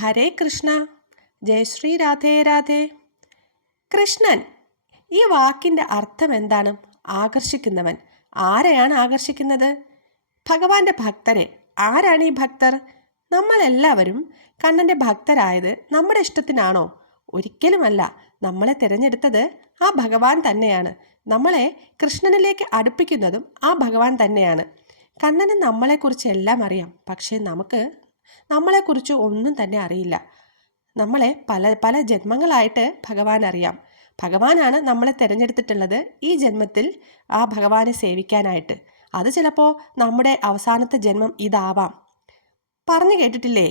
ഹരേ കൃഷ്ണ. ജയശ്രീ രാധേ രാധേ. കൃഷ്ണൻ, ഈ വാക്കിൻ്റെ അർത്ഥം എന്താണ്? ആകർഷിക്കുന്നവൻ. ആരെയാണ് ആകർഷിക്കുന്നത്? ഭഗവാന്റെ ഭക്തരെ. ആരാണ് ഈ ഭക്തർ? നമ്മളെല്ലാവരും കണ്ണൻ്റെ ഭക്തരായത് നമ്മുടെ ഇഷ്ടത്തിനാണോ? ഒരിക്കലുമല്ല. നമ്മളെ തിരഞ്ഞെടുത്തത് ആ ഭഗവാൻ തന്നെയാണ്. നമ്മളെ കൃഷ്ണനിലേക്ക് അടുപ്പിക്കുന്നതും ആ ഭഗവാൻ തന്നെയാണ്. കണ്ണന് നമ്മളെക്കുറിച്ച് എല്ലാം അറിയാം, പക്ഷേ നമുക്ക് നമ്മളെക്കുറിച്ച് ഒന്നും തന്നെ അറിയില്ല. നമ്മളെ പല പല ജന്മങ്ങളായിട്ട് ഭഗവാൻ അറിയാം. ഭഗവാനാണ് നമ്മളെ തിരഞ്ഞെടുത്തിട്ടുള്ളത് ഈ ജന്മത്തിൽ ആ ഭഗവാനെ സേവിക്കാനായിട്ട്. അത് ചിലപ്പോൾ നമ്മുടെ അവസാനത്തെ ജന്മം ഇതാവാം. പറഞ്ഞു കേട്ടിട്ടില്ലേ,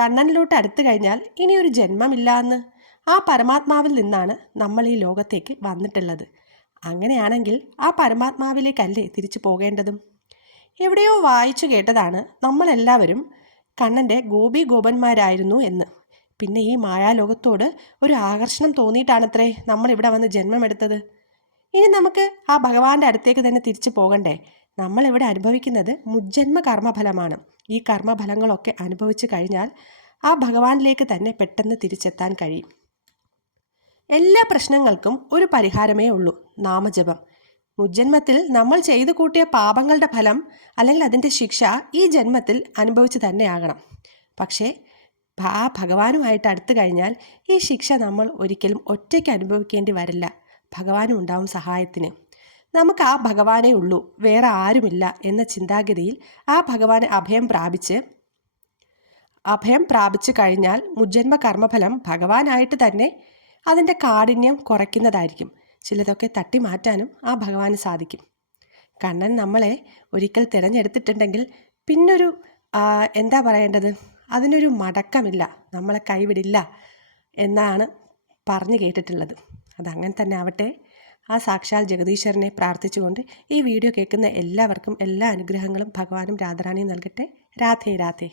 കണ്ണനിലോട്ട് അടുത്തു കഴിഞ്ഞാൽ ഇനിയൊരു ജന്മമില്ല എന്ന്. ആ പരമാത്മാവിൽ നിന്നാണ് നമ്മൾ ഈ ലോകത്തേക്ക് വന്നിട്ടുള്ളത്. അങ്ങനെയാണെങ്കിൽ ആ പരമാത്മാവിലേക്കല്ലേ തിരിച്ചു പോകേണ്ടതും? എവിടെയോ വായിച്ചു കേട്ടതാണ് നമ്മളെല്ലാവരും കണ്ണൻ്റെ ഗോപന്മാരായിരുന്നു എന്ന്. പിന്നെ ഈ മായാലോകത്തോട് ഒരു ആകർഷണം തോന്നിയിട്ടാണത്രേ നമ്മളിവിടെ വന്ന് ജന്മമെടുത്തത്. ഇനി നമുക്ക് ആ ഭഗവാന്റെ അടുത്തേക്ക് തന്നെ തിരിച്ചു പോകണ്ടേ? നമ്മളിവിടെ അനുഭവിക്കുന്നത് മുജ്ജന്മ കർമ്മഫലമാണ്. ഈ കർമ്മഫലങ്ങളൊക്കെ അനുഭവിച്ചു കഴിഞ്ഞാൽ ആ ഭഗവാനിലേക്ക് തന്നെ പെട്ടെന്ന് തിരിച്ചെത്താൻ കഴിയും. എല്ലാ പ്രശ്നങ്ങൾക്കും ഒരു പരിഹാരമേ ഉള്ളൂ: നാമജപം. മുജ്ജന്മത്തിൽ നമ്മൾ ചെയ്തു കൂട്ടിയ പാപങ്ങളുടെ ഫലം അല്ലെങ്കിൽ അതിൻ്റെ ശിക്ഷ ഈ ജന്മത്തിൽ അനുഭവിച്ചു തന്നെയാകണം. പക്ഷേ ആ ഭഗവാനുമായിട്ട് അടുത്തു കഴിഞ്ഞാൽ ഈ ശിക്ഷ നമ്മൾ ഒരിക്കലും ഒറ്റയ്ക്ക് അനുഭവിക്കേണ്ടി വരില്ല. ഭഗവാനും ഉണ്ടാവും സഹായത്തിന്. നമുക്ക് ആ ഭഗവാനേ ഉള്ളൂ, വേറെ ആരുമില്ല എന്ന ചിന്താഗതിയിൽ ആ ഭഗവാനെ അഭയം പ്രാപിച്ചു കഴിഞ്ഞാൽ മുജ്ജന്മ കർമ്മഫലം ഭഗവാനായിട്ട് തന്നെ അതിൻ്റെ കാഠിന്യം കുറയ്ക്കുന്നതായിരിക്കും. ചിലതൊക്കെ തട്ടി മാറ്റാനും ആ ഭഗവാന് സാധിക്കും. കണ്ണൻ നമ്മളെ ഒരിക്കൽ തിരഞ്ഞെടുത്തിട്ടുണ്ടെങ്കിൽ പിന്നൊരു എന്താ പറയേണ്ടത്, അതിനൊരു മടക്കമില്ല, നമ്മളെ കൈവിടില്ല എന്നാണ് പറഞ്ഞു കേട്ടിട്ടുള്ളത്. അതങ്ങനെ തന്നെ ആവട്ടെ. ആ സാക്ഷാൽ ജഗദീശ്വരനെ പ്രാർത്ഥിച്ചുകൊണ്ട് ഈ വീഡിയോ കേൾക്കുന്ന എല്ലാവർക്കും എല്ലാ അനുഗ്രഹങ്ങളും ഭഗവാനും രാധാറാണിയും നൽകട്ടെ. രാധേ രാധേ.